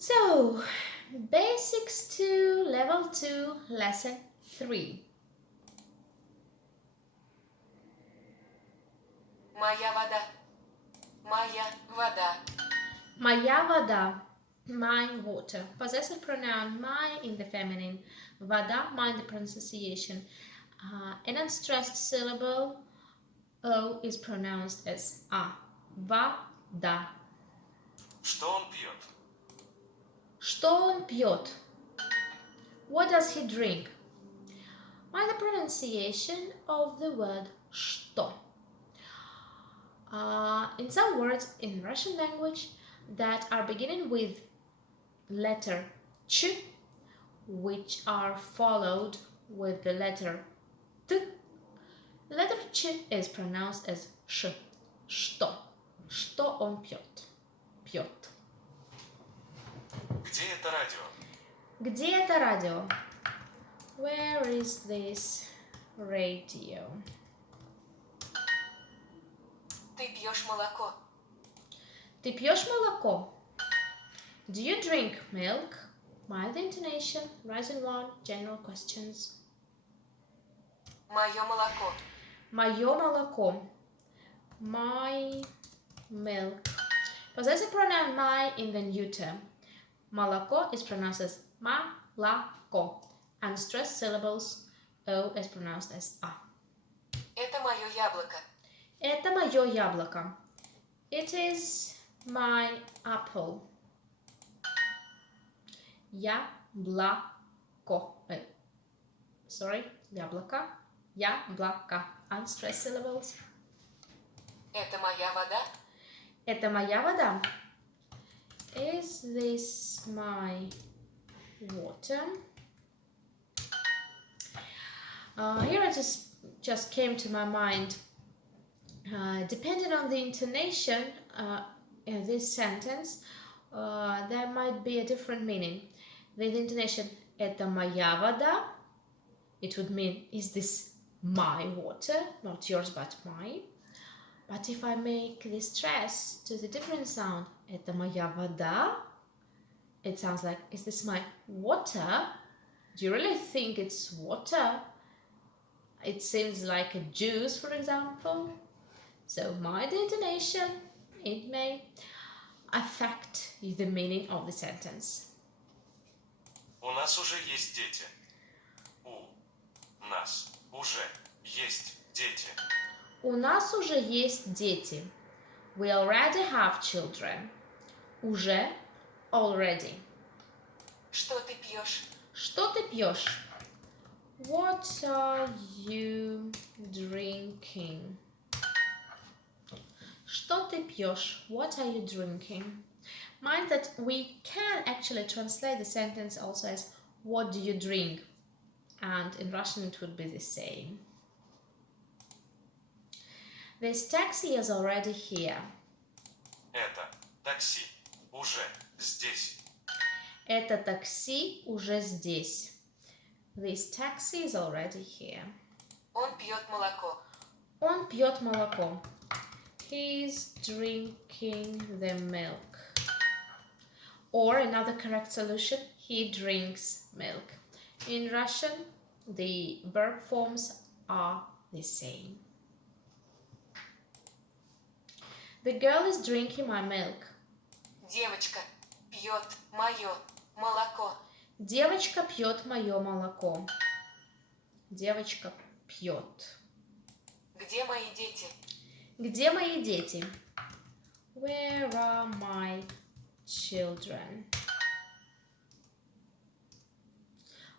So, Basics 2, Level 2, Lesson 3. Моя вода. Моя вода. Моя вода, my water. Possessive pronoun my in the feminine. Вода, mind the pronunciation. An unstressed syllable O is pronounced as A. Вода. Что он пьет? Что он пьет? What does he drink? Mind the pronunciation of the word что. In some words in Russian language that are beginning with letter ch, which are followed with the letter t, the letter ch is pronounced as sh. Что? Что он пьет? Пьет. Где это радио? Где это радио? Where is this radio? Ты пьешь молоко. Ты пьешь молоко? Do you drink milk? Mind the intonation, rising one, general questions. Мое молоко. Мое молоко. My milk. Possessive pronoun my in the neuter. Молоко is pronounced as малако. Unstressed syllables, O is pronounced as A. Это мое яблоко. Это мое яблоко. It is my apple. Яблоко. Яблоко. Яблоко. Unstressed syllables. Это моя вода. Это моя вода. Is this my water? Here it just came to my mind. Depending on the intonation in this sentence, there might be a different meaning. With intonation "это моя вода", it would mean "is this my water?" Not yours, but mine. But if I make the stress to the different sound "это моя вода", it sounds like "is this my water?" Do you really think it's water? It seems like a juice, for example. So mind the intonation, it may affect the meaning of the sentence. У нас уже есть дети. У нас уже есть дети. У нас уже есть дети. We already have children. Уже, already. Что ты пьешь? Что ты пьешь? What are you drinking? Что ты пьешь? What are you drinking? Mind that we can actually translate the sentence also as what do you drink? And in Russian it would be the same. This taxi is already here. Это такси уже здесь. Это такси уже здесь. This taxi is already here. Он пьет молоко. Он пьет молоко. He's drinking the milk. Or another correct solution, he drinks milk. In Russian, the verb forms are the same. The girl is drinking my milk. Девочка пьет мое молоко. Девочка пьет мое молоко. Девочка пьет. Где мои дети? Где мои дети? Where are my children?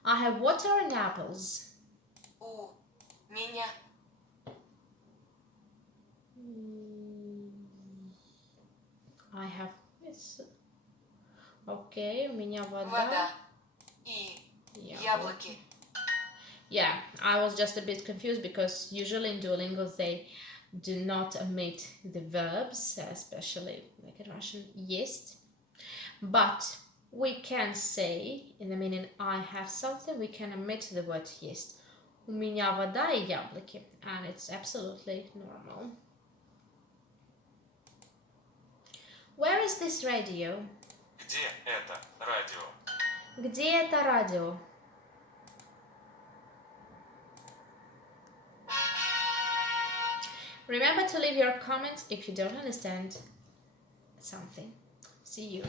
I have water and apples. У меня. I have okay, у меня вода. Вода и яблоки. Yeah, I was just a bit confused because usually in Duolingo they do not omit the verbs, especially like in Russian, есть. But we can say, in the meaning I have something, we can omit the word есть. У меня вода и яблоки, and it's absolutely normal. Where is this radio? Где это Где это радио? Remember to leave your comments if you don't understand something. See you.